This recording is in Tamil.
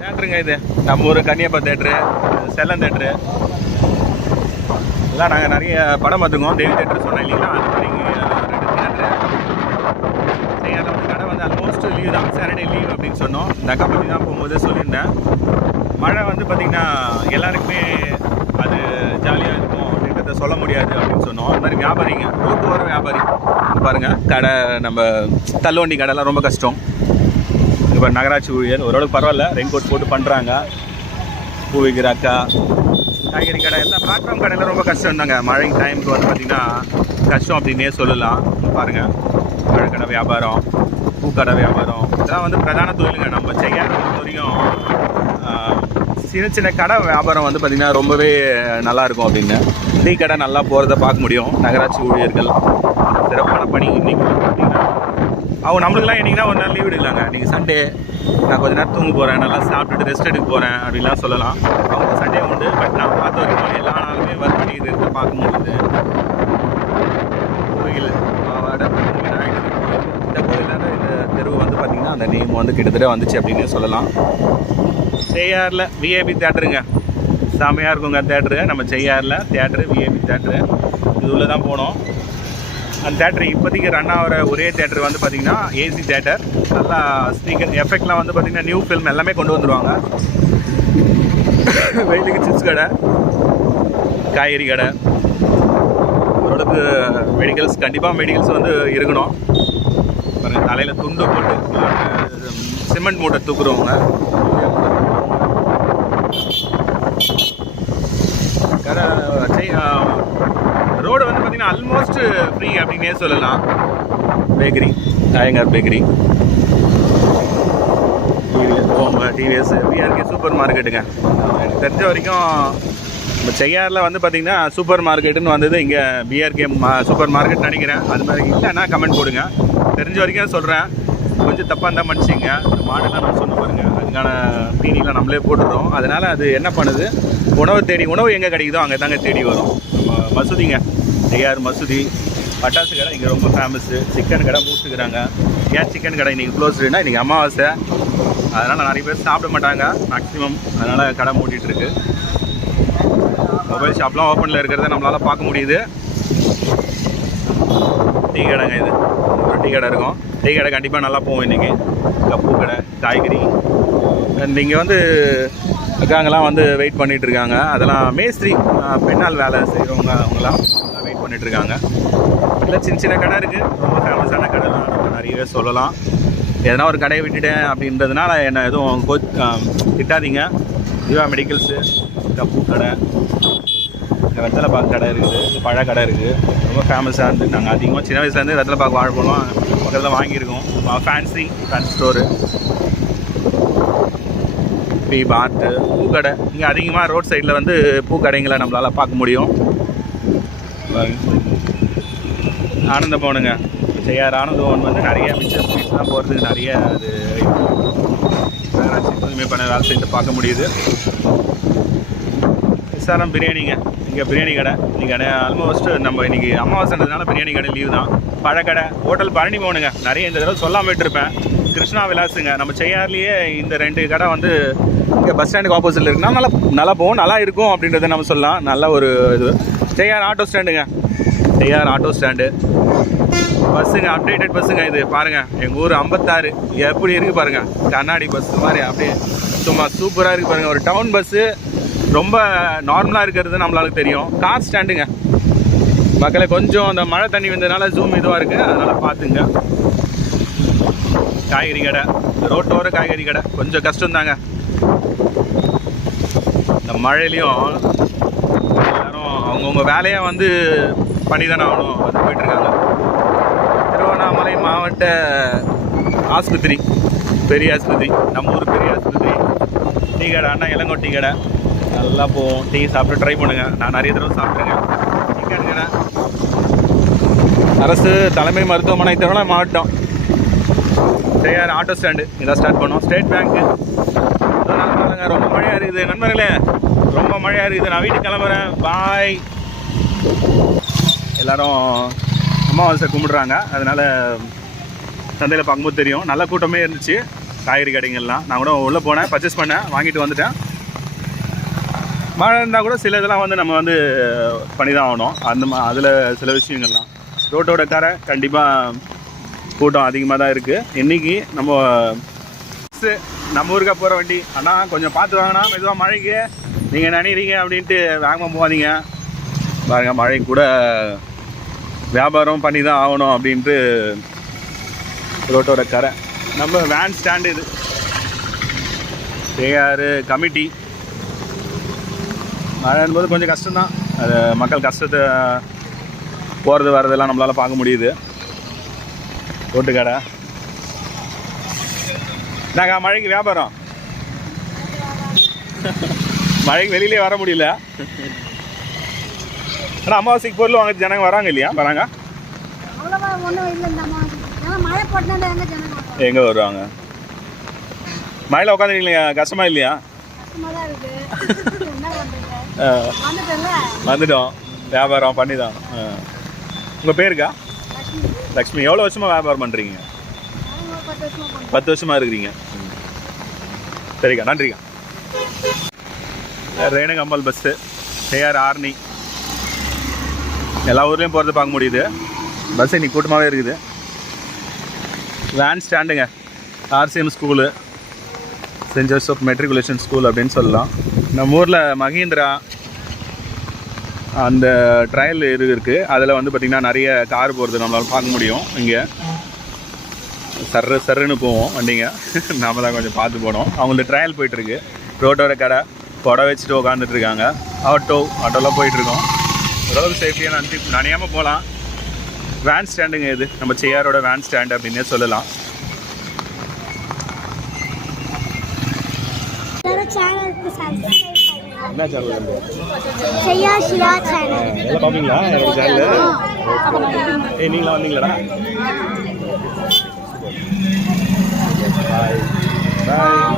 தேட்டருங்க இது நம்ம ஊர் கன்னியப்பா தேட்டரு, செல்லம் தேட்டரு எல்லாம் நாங்கள் நிறைய படம் பார்த்துருக்கோம். தேவி தேட்டர் சொன்னேன் இல்லைங்களா, அது மாதிரி 2 தேட்டரு. செய்யாத வந்து கடை வந்து ஆல்மோஸ்ட் லீவ் தான், சாட்டர்டே லீவ் அப்படின்னு சொன்னோம். இந்த அக்கா பற்றி தான் போகும்போது சொல்லியிருந்தேன். மழை வந்து பார்த்திங்கன்னா எல்லாருக்குமே அது ஜாலியாக இருக்கும் அப்படின்றத சொல்ல முடியாது அப்படின்னு சொன்னோம். அது மாதிரி வியாபாரிங்க, ரோட்டு ஓர வியாபாரி பாருங்கள், கடை நம்ம தள்ளுவண்டி கடைலாம் ரொம்ப கஷ்டம். இப்போ நகராட்சி ஊழியர் ஓரளவுக்கு பரவாயில்ல, ரெயின் கோட் போட்டு பண்ணுறாங்க. பூ விற்கிற அக்கா, காய்கறி கடை எல்லாம், பிளாட்ஃபார்ம் கடையில் ரொம்ப கஷ்டம் தாங்க. மழை டைமுக்கு வந்து பார்த்திங்கன்னா கஷ்டம் அப்படின்னே சொல்லலாம். பாருங்கள், பழக்கடை வியாபாரம், பூக்கடை வியாபாரம் இதெல்லாம் வந்து பிரதான தொழிலுங்க. நம்ம செய்ய வரையும் சின்ன சின்ன கடை வியாபாரம் வந்து பார்த்திங்கன்னா ரொம்பவே நல்லாயிருக்கும் அப்படின்னு. டீ கடை நல்லா போகிறத பார்க்க முடியும். நகராட்சி ஊழியர்கள் சிறப்பான பணி. இன்றைக்கி பார்த்திங்கன்னா அவங்க நம்மளுக்குலாம் என்னைக்குன்னா ஒரு நாள் லீவ் எடுக்கலாங்க. இன்றைக்கி சண்டே, நான் கொஞ்சம் நேரம் தூங்க போகிறேன், நல்லா சாப்பிட்டுட்டு ரெஸ்ட் எடுக்க போகிறேன் அப்படின்லாம் சொல்லலாம். அவங்க சண்டே உண்டு. பட் நான் பார்த்த வரைக்கும் எல்லா நாளுமே ஒர்க் பண்ணிட்டு இருக்க பார்க்க முடியுது. கோயில் இந்த கோயிலில் இந்த தெருவு வந்து பார்த்திங்கன்னா அந்த நேம் வந்து கிட்டத்தட்ட வந்துச்சு அப்படின்னு சொல்லலாம். செய்யாரில் விஐபி தேட்டருங்க, செம்மையாக இருக்குங்க தேட்டரு. நம்ம செய்யாரில் தேட்டரு விஐபி தேட்டரு, இது உள்ளே தான் போனோம். அந்த தேட்டரு இப்போதைக்கு ரன் ஆகிற ஒரே தேட்டர் வந்து பார்த்திங்கன்னா ஏசி தேட்டர். நல்லா ஸ்பீக்கர் எஃபெக்ட்லாம் வந்து பார்த்திங்கன்னா நியூ ஃபில்ம் எல்லாமே கொண்டு வந்துடுவாங்க. வெயிலுக்கு சிப்ஸ் கடை, காய்கறி கடை, ஓரளவுக்கு மெடிக்கல்ஸ், கண்டிப்பாக மெடிக்கல்ஸ் வந்து இருக்கணும். பாருங்கள், தலையில் துண்டு போட்டு சிமெண்ட் மூட்டை தூக்குறவங்க. கடை ரோடு வந்து பார்த்திங்கன்னா ஆல்மோஸ்ட் ஃப்ரீ அப்படின்னே சொல்லலாம். Bakery, Iyengar bakery, TVS, VRK super மார்க்கெட்டுங்க. எனக்கு தெரிஞ்ச வரைக்கும் நம்ம செய்யாரில் வந்து பார்த்திங்கன்னா சூப்பர் மார்க்கெட்டுன்னு வந்தது இங்கே பிஆர்கே சூப்பர் மார்க்கெட் நினைக்கிறேன். அது மாதிரி இல்லைன்னா கமெண்ட் போடுங்க. தெரிஞ்ச வரைக்கும் சொல்கிறேன், கொஞ்சம் தப்பாக இருந்தால் மன்னிச்சிங்க. மாடெல்லாம் நான் சொன்ன பாருங்க, அதுக்கான தீனிலாம் நம்மளே போட்டுடுறோம். அதனால் அது என்ன பண்ணுது, உணவு எங்கே கிடைக்குதோ அங்கே தாங்க தேடி வரும். நம்ம மசூதிங்க, செய்யார் மசூதி, பட்டாசு கடை இங்கே ரொம்ப ஃபேமஸ்ஸு. சிக்கன் கடை மூட்டுக்கிறாங்க. ஏன் சிக்கன் கடை இன்றைக்கி க்ளோஸ்டுன்னா இன்றைக்கி அமாவாசை, அதனால் நிறைய பேர் சாப்பிட மாட்டாங்க மேக்ஸிமம், அதனால் கடை மூட்டிகிட்ருக்கு. மொபைல் ஷாப்லாம் ஓப்பனில் இருக்கிறத நம்மளால் பார்க்க முடியுது. டீ கடைங்க, இது ஒரு டீ கடை இருக்கும். டீ கடை கண்டிப்பாக நல்லா போகும் இன்றைக்கி. பூ கடை, காய்கறி. இங்கே வந்து அக்காங்கெல்லாம் வந்து வெயிட் பண்ணிகிட்ருக்காங்க. அதெல்லாம் மேஸ்திரி, பெண்ணால் வேலை செய்கிறவங்க, அவங்களாம் வெயிட் பண்ணிகிட்ருக்காங்க. இல்லை சின்ன சின்ன கடை இருக்குது, ரொம்ப ஃபேமஸான கடைலாம் நம்ம நிறையவே சொல்லலாம். எதனா ஒரு கடையை விட்டுட்டேன் அப்படின்றதுனால என்ன எதுவும் திட்டாதீங்க. ஜீவா மெடிக்கல்ஸு, பூ கடை, வெத்தலை பாக்கு கடை இருக்குது, பழ கடை இருக்குது, ரொம்ப ஃபேமஸாக இருந்து நாங்கள் அதிகமாக சின்ன வயசுலேருந்து வெத்தலை பாக்கு வாழைப்பழம் பக்கத்தில் வாங்கியிருக்கோம். ஃபேன்சி ஸ்டோரு, பி பாட்டு, பூக்கடை. இங்கே அதிகமாக ரோட் சைடில் வந்து பூக்கடைங்களை நம்மளால் பார்க்க முடியும். ஆனந்த பவனுங்க, செய்யார் ஆனந்த பவன் வந்து நிறைய மிச்சர் ஸ்வீட்ஸ்லாம் போகிறதுக்கு நிறைய அது நகராட்சி புதுமை பண்ண வேலை செய்து பார்க்க முடியுது. விசாரம் பிரியாணிங்க, இங்கே பிரியாணி கடை. இன்றைக்கி கடை ஆல்மோஸ்ட் நம்ம இன்றைக்கி அமாவாசைன்றதுனால பிரியாணி கடை லீவ் தான். பழக்கடை, ஹோட்டல் பழனி போகணுங்க. நிறைய இந்த தடவை சொல்லாமல் விட்டுருப்பேன். கிருஷ்ணா விலாஸுங்க, நம்ம செய்யார்லேயே இந்த 2 கடை வந்து இங்கே பஸ் ஸ்டாண்டுக்கு ஆப்போசிட்டில் இருக்குன்னா நல்லா போகும், நல்லா இருக்கும் அப்படின்றத நம்ம சொல்லலாம். நல்ல ஒரு இது. செய்யார் ஆட்டோ ஸ்டாண்டுங்க, செய்யார் ஆட்டோ ஸ்டாண்டு. பஸ்ஸுங்க, அப்டேட்டட் பஸ்ஸுங்க இது பாருங்கள். எங்கள் ஊர் 56 எப்படி இருக்குது பாருங்கள், கண்ணாடி பஸ் மாதிரி அப்படியே சும்மா சூப்பராக இருக்குது பாருங்கள். ஒரு டவுன் பஸ்ஸு ரொம்ப நார்மலாக இருக்கிறது நம்மளால தெரியும். கார் ஸ்டாண்டுங்க மக்களை, கொஞ்சம் அந்த மழை தண்ணி வந்ததுனால ஜூம் இதுவாக இருக்குது, அதனால் பார்த்துங்க. காய்கறி கடை, ரோட்டோர காய்கறி கடை கொஞ்சம் கஷ்டம்தாங்க. இந்த மழையிலையும் எல்லாரும் அவங்கவுங்க வேலையை வந்து பண்ணி தானே ஆகணும், அது போயிட்டுருக்காங்க. திருவண்ணாமலை மாவட்ட ஆஸ்பத்திரி, பெரிய ஆஸ்பத்திரி, நம்ம ஊர் பெரிய ஆஸ்பத்திரி. டீ கடை, அண்ணா இளங்கோ டீ கடை நல்லா போவோம். டீ சாப்பிட்டு ட்ரை பண்ணுங்கள். நான் நிறைய தடவை சாப்பிட்ருக்கேன். சிக்கன் கடை, அரசு தலைமை மருத்துவமனை, திருவண்ணாமலை மாவட்டம். செய்யார் ஆட்டோ ஸ்டாண்டு இதான் ஸ்டார்ட் பண்ணோம். ஸ்டேட் பேங்க்கு. ரொம்ப மழையாக இருக்குது நண்பர்களே, ரொம்ப மழையாக இருக்குது. நான் வீட்டுக்கு கிளம்புறேன், பாய். எல்லோரும் அமாவாசை கும்பிடுறாங்க, அதனால் சந்தையில் பார்க்கும்போது தெரியும். நல்ல கூட்டமே இருந்துச்சு. காய்கறி கடைங்கள்லாம். நான் கூட உள்ளே போனேன், பர்ச்சேஸ் பண்ணேன், வாங்கிட்டு வந்துட்டேன். மழை இருந்தால் கூட சில இதெல்லாம் வந்து நம்ம வந்து பண்ணி தான் ஆகணும். அதில் சில விஷயங்கள்லாம் ரோட்டோட கரை கண்டிப்பாக கூட்டம் அதிகமாக தான் இருக்குது. இன்றைக்கி நம்ம ஊருக்கா போகிற வண்டி அண்ணா கொஞ்சம் பார்த்து வாங்கினா மெதுவாக மழைக்கு நீங்கள் நினைக்கிறீங்க அப்படின்ட்டு வேகமாக போகாதீங்க. பாருங்க, மழை கூட வியாபாரம் பண்ணி தான் ஆகணும் அப்படின்ட்டு ரோட்டோட கரை. நம்ம வேன் ஸ்டாண்டு இது KR கமிட்டி. மழைன்போது கொஞ்சம் கஷ்டம்தான், அது மக்கள் கஷ்டத்தை போகிறது வர்றதெல்லாம் நம்மளால் பார்க்க முடியுது. ரோட்டு கடை நாங்கள் மழைக்கு வியாபாரம் மழைக்கு வெளியிலே வர முடியல. ஆனால் அமாவாசைக்கு பொருள் வாங்க ஜனங்க வராங்க இல்லையா? வராங்க. எங்கே வருவாங்க? மழையில் உட்காந்துருக்கீங்களா? கஷ்டமா இல்லையா? வந்துட்டோம், வியாபாரம் பண்ணி தான். உங்கள் பேருக்கா? லக்ஷ்மி. எவ்வளோ வருஷமாக வியாபாரம் பண்ணுறீங்க? 10 வருஷமாக இருக்கிறீங்க. சரிக்கா, நன்றிக்கா. ரேணுகம்பல் பஸ்ஸு, KR ஆர்னி, எல்லா ஊர்லேயும் போகிறது பார்க்க முடியுது. பஸ் இன்னைக்கு கூட்டமாகவே இருக்குது. வேன் ஸ்டாண்டுங்க, RCM school, saint Joseph matriculation school அப்படின்னு சொல்லலாம். நம்ம ஊரில் மஹிந்திரா அந்த ட்ரையல் இருக்குது. அதில் வந்து பார்த்திங்கன்னா நிறைய கார் போகிறது நம்மளால் பார்க்க முடியும். இங்கே சர்ன்னு போவோம் வண்டிங்க, நம்ம தான் கொஞ்சம் பார்த்து போனோம். அவங்களுக்கு ட்ரையல் போயிட்டுருக்கு. ரோட்டோட கடை கொடை வச்சுட்டு உட்காந்துட்ருக்காங்க. ஆட்டோலாம் போயிட்டுருக்கோம். ரோடு சேஃப்டியாக நனையாமல் போகலாம். வேன் ஸ்டாண்டுங்க இது, நம்ம சேரோட வேன் ஸ்டாண்டு அப்படின்னே சொல்லலாம். என்ன சேனல்? எல்லாம் பார்ப்பீங்களா என்னோட சேனல்? நீங்களா வந்தீங்களாடா? பாய் பாய்.